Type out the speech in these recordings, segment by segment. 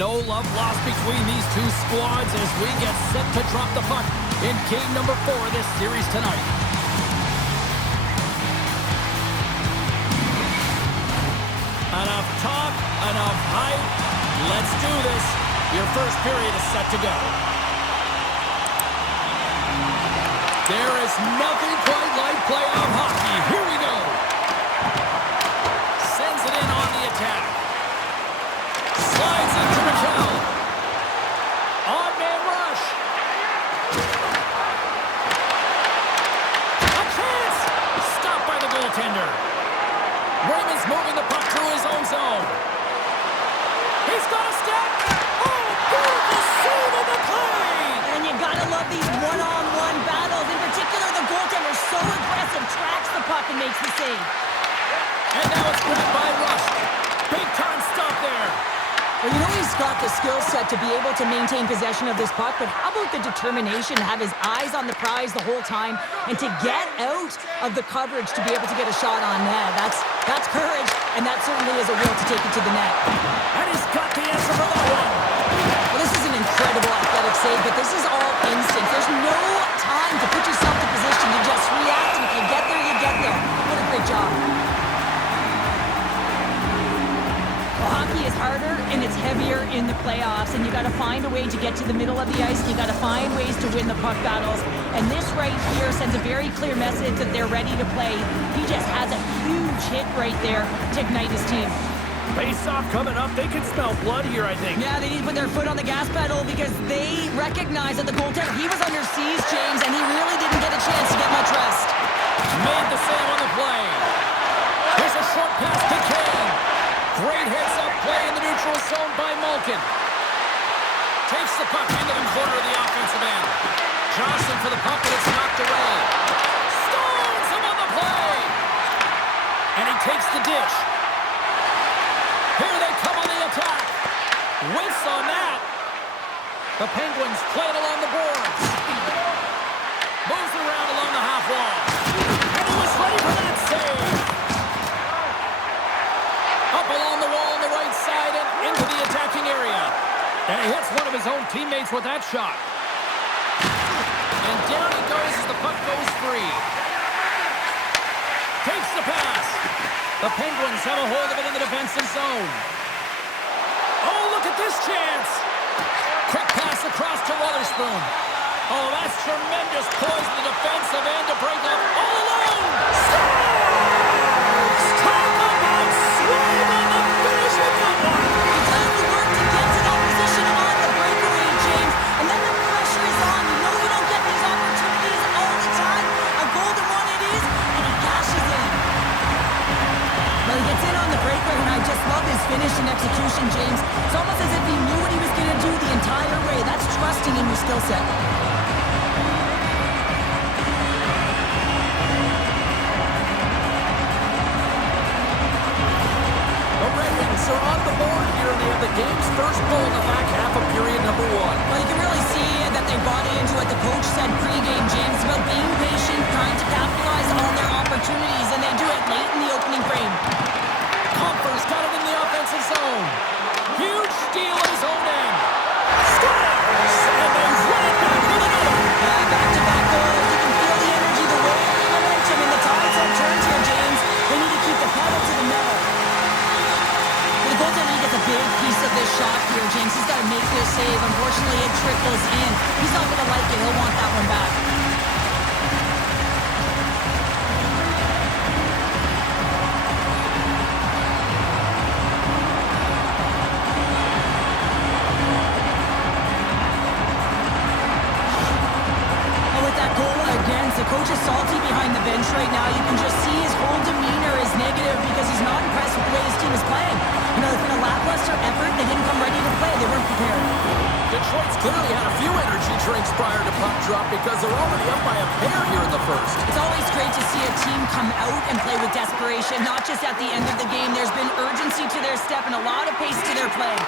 No love lost between these two squads as we get set to drop the puck in game number 4 of this series tonight. Enough talk, enough hype. Let's do this. Your first period is set to go. There is nothing quite like playoff hockey. Here we go. Sends it in on the attack. Slides into Michel. On-man rush. A chance. Stopped by the goaltender. Raymond's moving the puck through his own zone. He's got a step. Oh, beautiful save of the play. And you gotta love these one-on-one battles. In particular, the goaltender so aggressive, tracks the puck and makes the save. And now it's grabbed by Rush. Big time stop there. Well, you know he's got the skill set to be able to maintain possession of this puck, but how about the determination to have his eyes on the prize the whole time and to get out of the coverage to be able to get a shot on net? That's courage, and that certainly is a will to take it to the net. And he's got the answer for that one. Well, this is an incredible athletic save, but this is all instinct. There's no time to put yourself in position. You just react, and if you get there, you get there. What a great job. Well, hockey is harder and it's heavier in the playoffs, and you got to find a way to get to the middle of the ice, and you got to find ways to win the puck battles. And this right here sends a very clear message that they're ready to play. He just has a huge hit right there to ignite his team. Face-off coming up. They can smell blood here, I think. Yeah, they need to put their foot on the gas pedal because they recognize that the goaltender, he was under siege, James, and he really didn't get a chance to get much rest. Made the save on the play. Here's a short pass to Kane. Great heads-up play in the neutral zone by Malkin. Takes the puck into the corner of the offensive end. Johnson for the puck, but it's knocked away. Stones him on the play. And he takes the dish. Here they come on the attack. Whiffs on that. The Penguins play it along the boards. Moves it around along the half wall. And he was ready for that save. Up along the wall on the right side and into the attacking area. And he hits one of his own teammates with that shot. And down he goes as the puck goes free. Takes the pass. The Penguins have a hold of it in the defensive zone. Oh, look at this chance. Quick pass across to Wotherspoon. Oh, that's tremendous poise in the defensive end to break up all alone. Scores! Talk about swing on the finish of that one. He does the work to get to that position on the breakaway, James. And then the pressure is on. You know you don't get these opportunities all the time. A golden one it is, and he cashes in. Well, he gets in on the breakaway, and I just love his finish and execution, James. It's almost as if he knew what he was going to do the entire way. That's trusting in your skill set. Are on the board here, and they have the game's first goal in the back half of period number 1. Well, you can really see that they bought into what the coach said pregame, James, about being patient, trying to capitalize on their opportunities, and they do it late in the opening frame. Compher's got it in the offensive zone. Huge steal at his own end. Scores! And they run it back with another. Back-to-back goals. You can feel the energy, the wave, the momentum, and the tides have turned here, James. They need to keep the pedal to the metal. The goaltender gets a big piece of this shot here, James. He's got to make this save. Unfortunately, it trickles in. He's not going to like it. He'll want that one back. Oh, with that goal against, the coach is salty behind the bench right now. You can just see his whole demeanor is negative because he's not impressed with the way his team is playing. You know, it's been a lackluster effort. They didn't come ready to play. They weren't prepared. Detroit's clearly had a few energy drinks prior to puck drop because they're already up by a pair here in the first. It's always great to see a team come out and play with desperation, not just at the end of the game. There's been urgency to their step and a lot of pace to their play.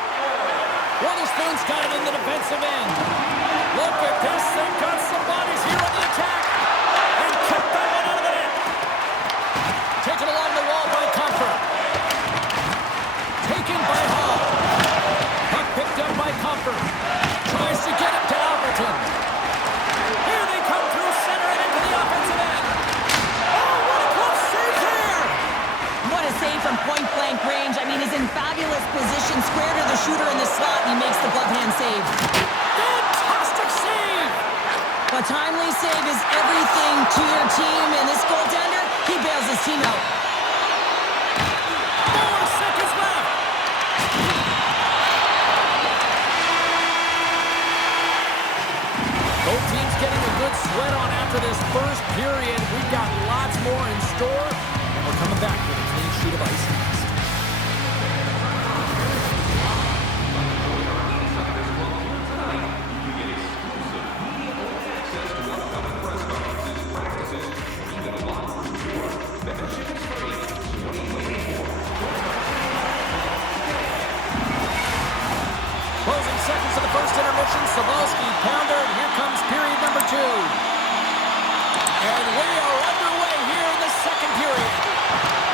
Wotherspoon's got it in the defensive end. Look at this. They've got some bodies here on the attack. And kick that one out of the net. Taken along the wall by Compher. Taken by Hall. Puck picked up save. Fantastic save! A timely save is everything to your team, and this goaltender, he bails his team out. 4 seconds left. Both teams getting a good sweat on after this first period. We've got lots more in store, and we're coming back with a clean sheet of ice next. Closing seconds of the first intermission. Sabalski pounded. Here comes period number 2. And we are underway here in the second period.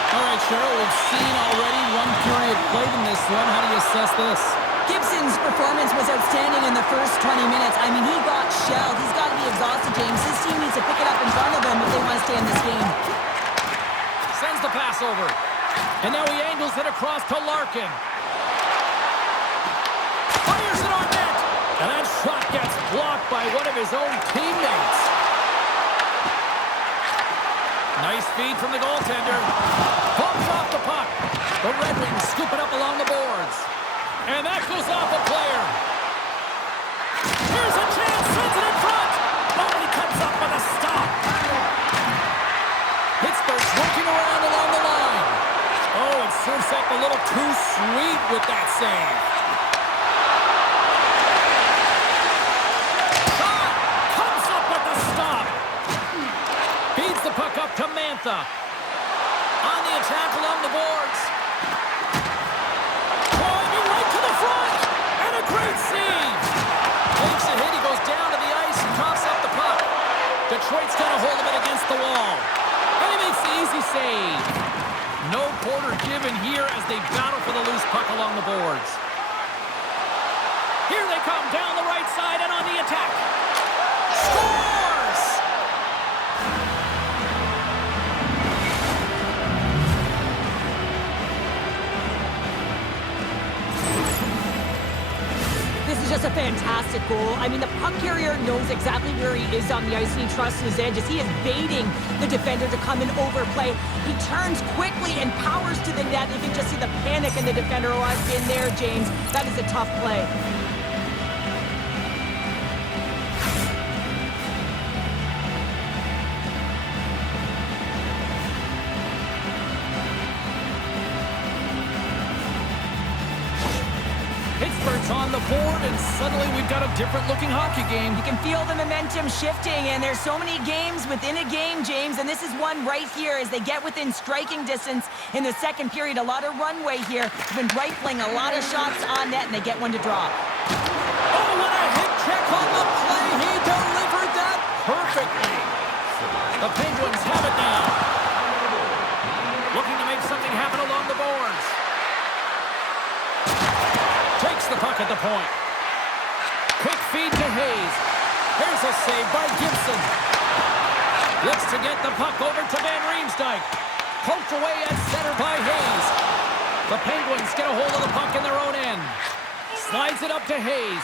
All right, Cheryl, we've seen already one period played in this one. How do you assess this? Gibson's performance was outstanding in the first 20 minutes. I mean, he got shelled. He's got to be exhausted, James. His team needs to pick it up in front of him if they want to stay in this game. Sends the pass over. And now he angles it across to Larkin. Fires it on net. And that shot gets blocked by one of his own teammates. Nice feed from the goaltender. Pumps off the puck. The Red Wings scoop it up along the boards. And that goes off a player. Here's a chance. Sends it in front. Oh, he comes up with a stop. Pittsburgh's working around along the line. Oh, it serves up a little too sweet with that save. Shot. Comes up with the stop. Feeds the puck up to Mantha. On the attack along the boards. Driving right to the front. And a great save. Takes a hit. He goes down to the ice and coughs up the puck. Detroit's got a hold of it against the wall. And he makes the easy save. No quarter given here as they battle for the loose puck along the boards. Here they come down the right side and on the attack. Scores! This is just a fantastic goal. I mean, the puck carrier knows exactly where he is on the ice, and he trusts his edges. He is baiting the defender to come and overplay. He turns quickly and powers to the net. You can just see the panic in the defender. Oh, I've been there, James. That is a tough play. Pittsburgh's on the board, and suddenly we've got a different-looking hockey game. You can feel the momentum shifting, and there's so many games within a game, James, and this is one right here as they get within striking distance in the second period. A lot of runway here. They've been rifling a lot of shots on net, and they get one to drop. Oh, what a hit check on the play. He delivered that perfectly. The Penguins have it now. Looking to make something happen along the boards. Takes the puck at the point. Quick feed to Hayes. Here's a save by Gibson. Looks to get the puck over to Van Riemsdyk. Poked away at center by Hayes. The Penguins get a hold of the puck in their own end. Slides it up to Hayes.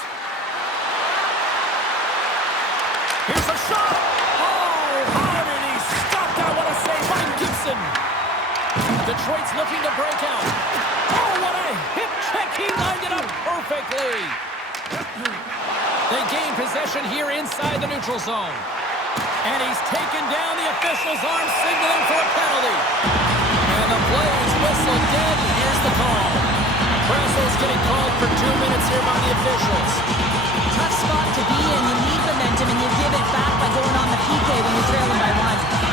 Here's a shot. Oh, how did he stop that? What a save by Gibson. Detroit's looking to break out. Oh, what a hip check. He lined it up perfectly. They gain possession here inside the neutral zone. And he's taken down. The official's arm signaling for a penalty. And the play is whistled dead. Here's the call. Brassel's getting called for 2 minutes here by the officials. Tough spot to be in. You need momentum, and you give it back by going on the PK when you're trailing by 1.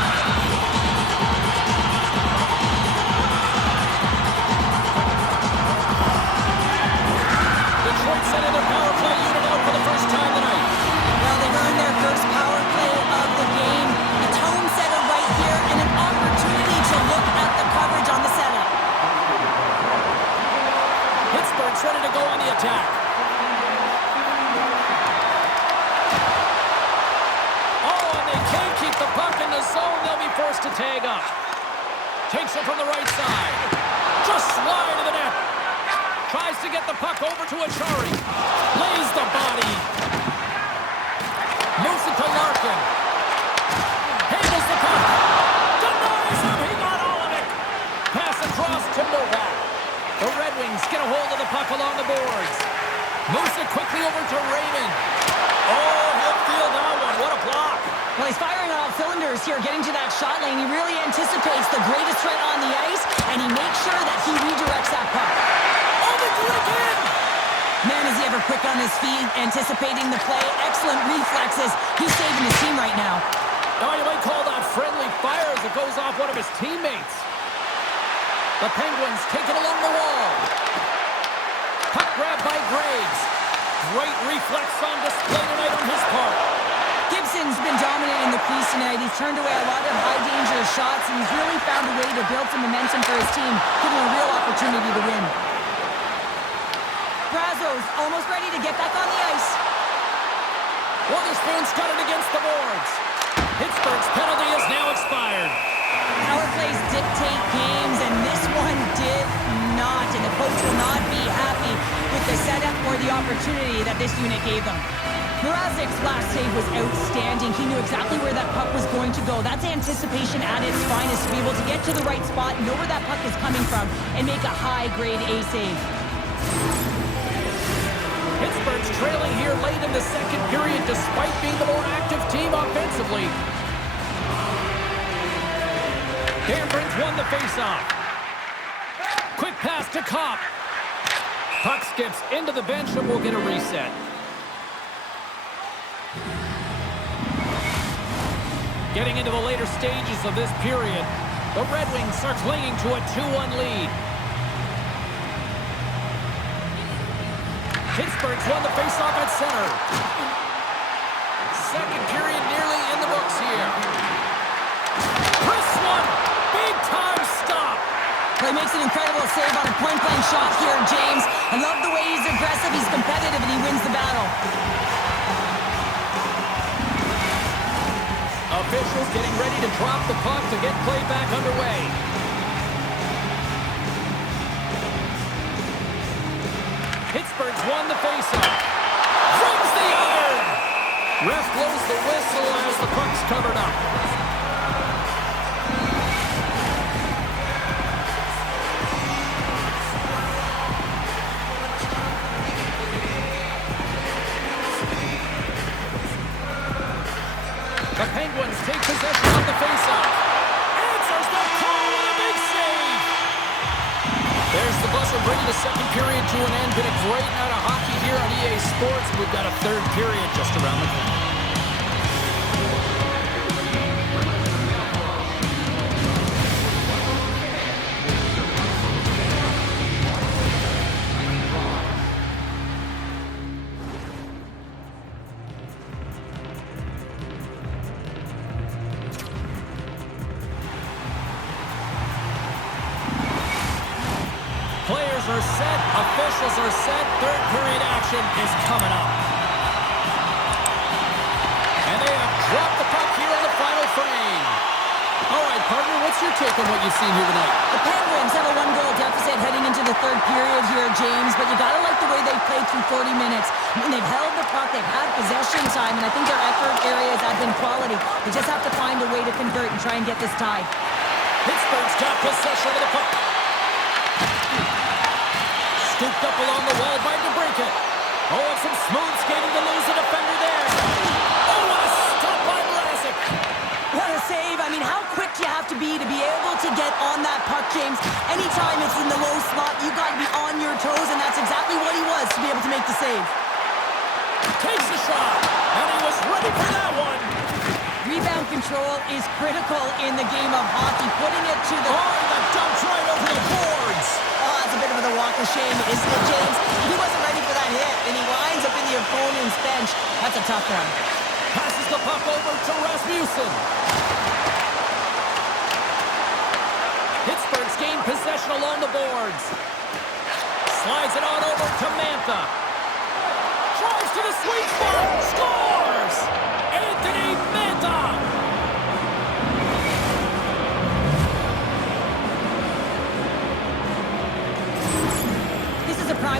Detroit sending their power play unit out for the first time tonight. Well, they earned their first power play of the game. A tone setter right here and an opportunity to look at the coverage on the setup. Pittsburgh's ready to go on the attack. Oh, and they can't keep the puck in the zone. They'll be forced to tag up. Takes it from the right side. Just slide to the net. Tries to get the puck over to Achari. Lays the The Red Wings get a hold of the puck along the boards. Moves it quickly over to Raymond. Oh, he'll feel that one. What a block. Well, he's firing on all cylinders here, getting to that shot lane. He really anticipates the greatest threat on the ice, and he makes sure that he redirects that puck. Oh, they do it again! Man, is he ever quick on his feet, anticipating the play. Excellent reflexes. He's saving his team right now. Oh, you might call that friendly fire as it goes off one of his teammates. The Penguins take it along the wall. Puck grab by Graves. Great reflex on display tonight on his part. Gibson's been dominant in the crease tonight. He's turned away a lot of high-danger shots, and he's really found a way to build some momentum for his team, giving a real opportunity to win. Brazo's almost ready to get back on the ice. Witherspoon's got it against the boards. Pittsburgh's penalty has now expired. Power plays dictate games, and this one did not, and the coach will not be happy with the setup or the opportunity that this unit gave them. Mrazek's last save was outstanding. He knew exactly where that puck was going to go. That's anticipation at its finest, to be able to get to the right spot, know where that puck is coming from, and make a high-grade A save. Pittsburgh's trailing here late in the second period, despite being the more active team offensively. Gambrin's won the faceoff. Quick pass to Kopp. Puck skips into the bench and will get a reset. Getting into the later stages of this period, the Red Wings are clinging to a 2-1 lead. Pittsburgh's won the faceoff at center. Second period nearly in the books here. Chris one, big time stop. Well, he makes an incredible save on a point-blank shot here, James. I love the way he's aggressive, he's competitive, and he wins the battle. Officials getting ready to drop the puck to get play back underway. Pittsburgh's won the faceoff. Brings the iron. Ref blows the whistle as the puck's covered up. The Penguins take possession of the faceoff. Answers the call with a big save. There's the buzzer bringing the second period to an end. Been a great night of hockey here on EA Sports. We've got a third period just around the corner. Players are set, officials are set, third period action is coming up. And they have dropped the puck here on the final frame. All right, partner, what's your take on what you've seen here tonight? The Penguins have a one-goal deficit heading into the third period here, James, but you gotta like the way they've played through 40 minutes. I mean, they've held the puck, they've had possession time, and I think their effort areas have been quality. They just have to find a way to convert and try and get this tied. Pittsburgh's got possession of the puck. Scooped up along the wall by DeBrincat. Oh, and some smooth skating to lose the defender there. Oh, what a stop by Mrazek. What a save. I mean, how quick do you have to be able to get on that puck, James? Anytime it's in the low slot, you got to be on your toes, and that's exactly what he was to be able to make the save. Takes the shot, and he was ready for that one. Rebound control is critical in the game of hockey. Putting it to the... Oh, that dumped right over the boards. Oh, that's a bit of a walk of shame, isn't it, James? He wasn't ready for that hit, and he winds up in the opponent's bench. That's a tough one. Passes the puck over to Rasmussen. Pittsburgh's gained possession along the boards. Slides it on over to Mantha. Drives to the sweet spot. Scores! Anthony Mantha!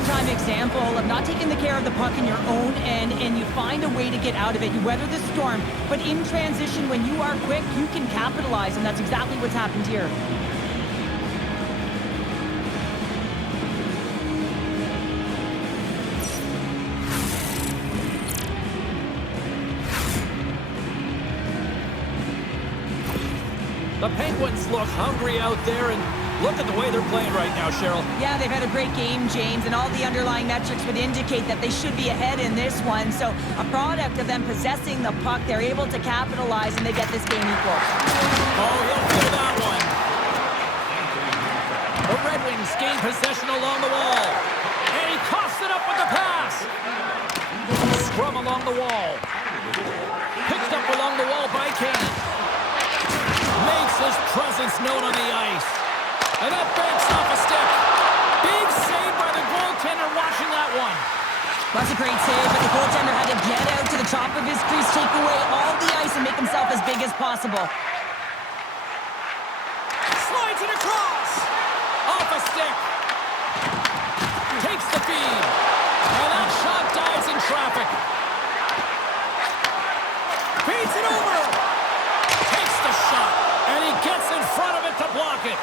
Prime example of not taking the care of the puck in your own end, and you find a way to get out of it. You weather the storm, but in transition, when you are quick, you can capitalize, and that's exactly what's happened here. The Penguins look hungry out there, and look at the way they're playing right now, Cheryl. Yeah, they've had a great game, James, and all the underlying metrics would indicate that they should be ahead in this one. So a product of them possessing the puck, they're able to capitalize, and they get this game equal. Oh, he'll feel that one. The Red Wings gain possession along the wall. And he coughs it up with the pass. Scrum along the wall. Picked up along the wall by Kane. Makes his presence known on the ice. And that banks off a stick. Big save by the goaltender watching that one. That's a great save, but the goaltender had to get out to the top of his crease, take away all the ice, and make himself as big as possible. Slides it across. Off a stick. Takes the feed. And that shot dives in traffic. Feeds it over. Takes the shot. And he gets in front of it to block it.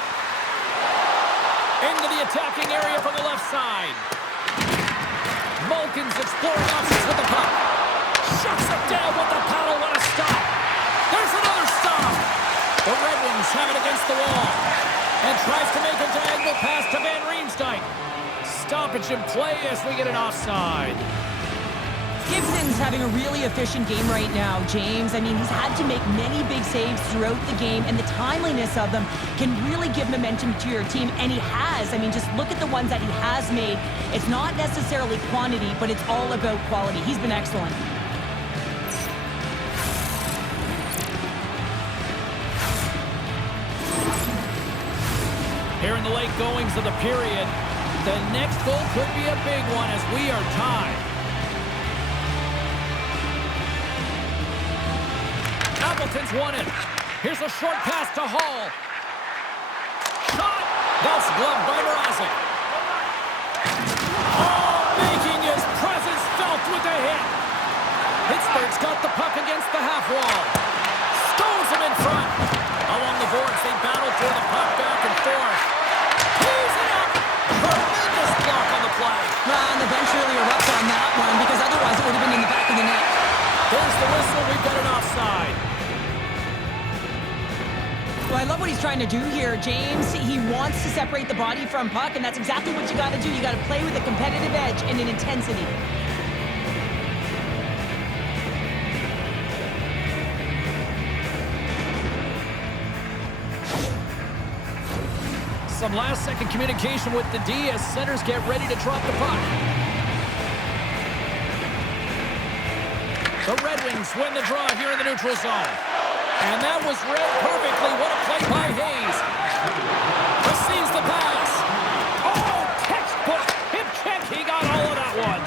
Into the attacking area from the left side. Malkin's exploring options with the puck. Shuts it down with the paddle. What a stop. There's another stop. The Red Wings have it against the wall. And tries to make a diagonal pass to Van Riemsdyk. Stoppage in play as we get an offside. Gibson's having a really efficient game right now, James. I mean, he's had to make many big saves throughout the game, and the timeliness of them can really give momentum to your team, and he has. I mean, just look at the ones that he has made. It's not necessarily quantity, but it's all about quality. He's been excellent. Here in the late goings of the period, the next goal could be a big one as we are tied. Appleton's won it. Here's a short pass to Hall. Shot! That's gloved by Mrazek. Oh, making his presence felt with a hit. Pittsburgh's got the puck against the half wall. Stones him in front. Along the boards, they battle for the puck back and forth. He's it up. Tremendous block on the play. Well, and the bench really erupted on that one, because otherwise it would have been in the back of the net. There's the whistle. We've got an offside. Well, I love what he's trying to do here, James. He wants to separate the body from puck, and that's exactly what you got to do. You got to play with a competitive edge and an intensity. Some last-second communication with the D as centers get ready to drop the puck. The Red Wings win the draw here in the neutral zone. And that was read perfectly. What a play by Hayes. Receives the pass. Oh, textbook hip check. He got all of that one.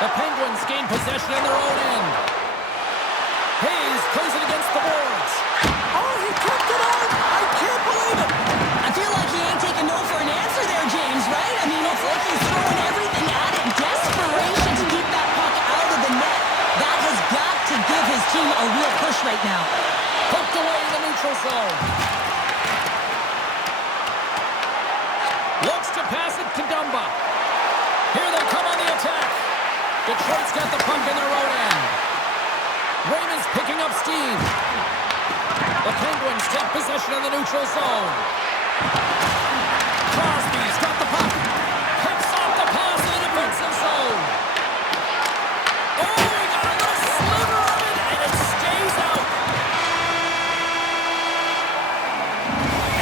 The Penguins gain possession in their own end. Hayes plays it against the boards. Oh, he kept it on. I can't believe it. I feel like he ain't taking no for an answer there, James, right? I mean, it's like he's throwing everything at it. Desperation to keep that puck out of the net. That has got to give his team a real push right now. Poked away in the neutral zone. Looks to pass it to Dumba. Here they come on the attack. Detroit's got the puck in their own end. Raymond's picking up steam. The Penguins take possession in the neutral zone. Crosby's got the puck. Picks off the pass in the defensive zone. Oh, he got a little sliver of it, and it stays out.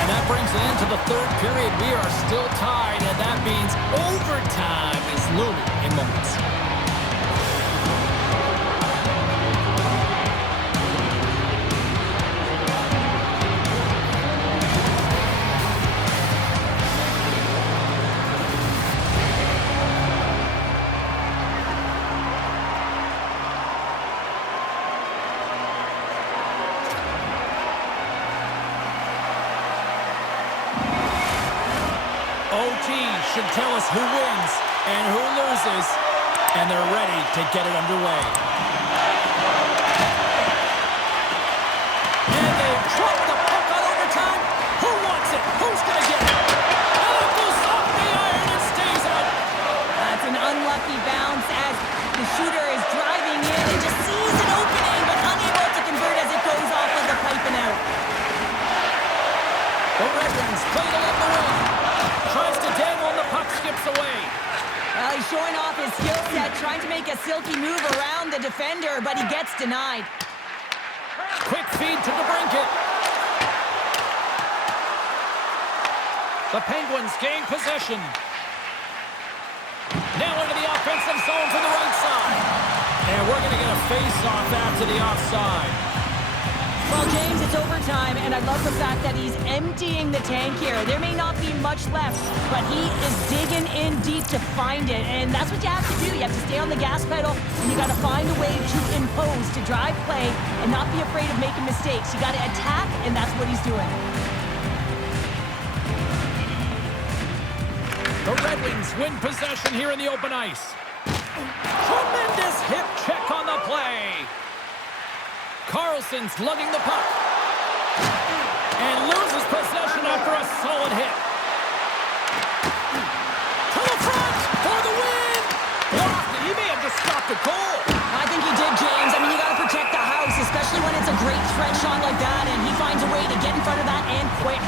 And that brings an end to the third period. We are still tied, and that means overtime is looming in moments. OT should tell us who wins and who loses, and they're ready to get it underway. And they've dropped the puck on overtime. Who wants it? Who's going to get it? And it goes off the iron and stays out. That's an unlucky bounce as the shooter is driving in and just sees an opening, but unable to convert as it goes off away. Well, he's showing off his skill set, trying to make a silky move around the defender, but he gets denied. Quick feed to DeBrincat. The Penguins gain possession. Now into the offensive zone from the right side. And we're going to get a face-off after the offside. Well, James, it's overtime, and I love the fact that he's emptying the tank here. There may not be much left, but he is digging in deep to find it, and that's what you have to do. You have to stay on the gas pedal, and you got to find a way to impose, to drive play, and not be afraid of making mistakes. You got to attack, and that's what he's doing. The Red Wings win possession here in the open ice. Tremendous hip check on the play. Carlson's lugging the puck. And loses possession after a solid hit. To the front for the win. Blocked it. He may have just stopped a goal. I think he did, James. I mean, you got to protect the house, especially when it's a great threat shot like that, and he finds a way to get in front of that and quick.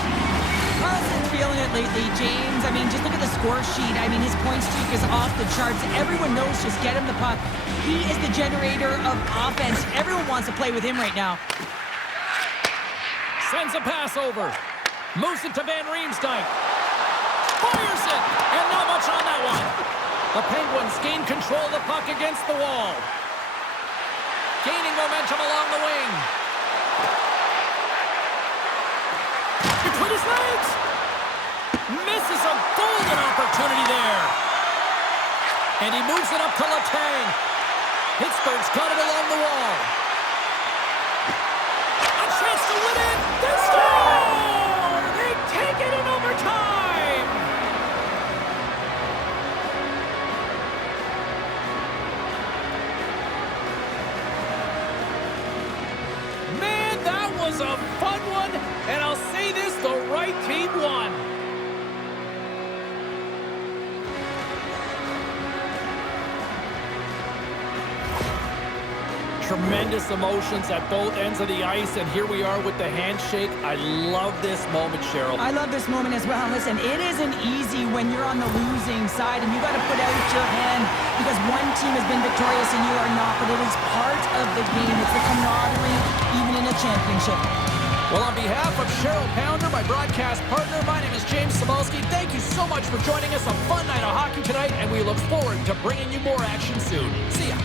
Carlson's feeling it lately, James. I mean, just look at the score sheet. I mean, his point streak is off the charts. Everyone knows just get him the puck. He is the generator of offense. Everyone wants to play with him right now. Sends a pass over. Moves it to Van Riemsdyk. Fires it! And not much on that one. The Penguins gain control of the puck against the wall. Gaining momentum along the wing. Between his legs. Misses a golden opportunity there. And he moves it up to Letang. Pittsburgh's got it along the wall. A chance to win it. They score! They take it in overtime. Man, that was a fun one. And I'll say this, the right team won. Tremendous emotions at both ends of the ice, and here we are with the handshake. I love this moment, Cheryl. I love this moment as well. Listen, it isn't easy when you're on the losing side, and you got to put out your hand because one team has been victorious and you are not, but it is part of the game. It's the camaraderie, even in a championship. Well, on behalf of Cheryl Pounder, my broadcast partner, my name is James Cybulski. Thank you so much for joining us. A fun night of hockey tonight, and we look forward to bringing you more action soon. See ya.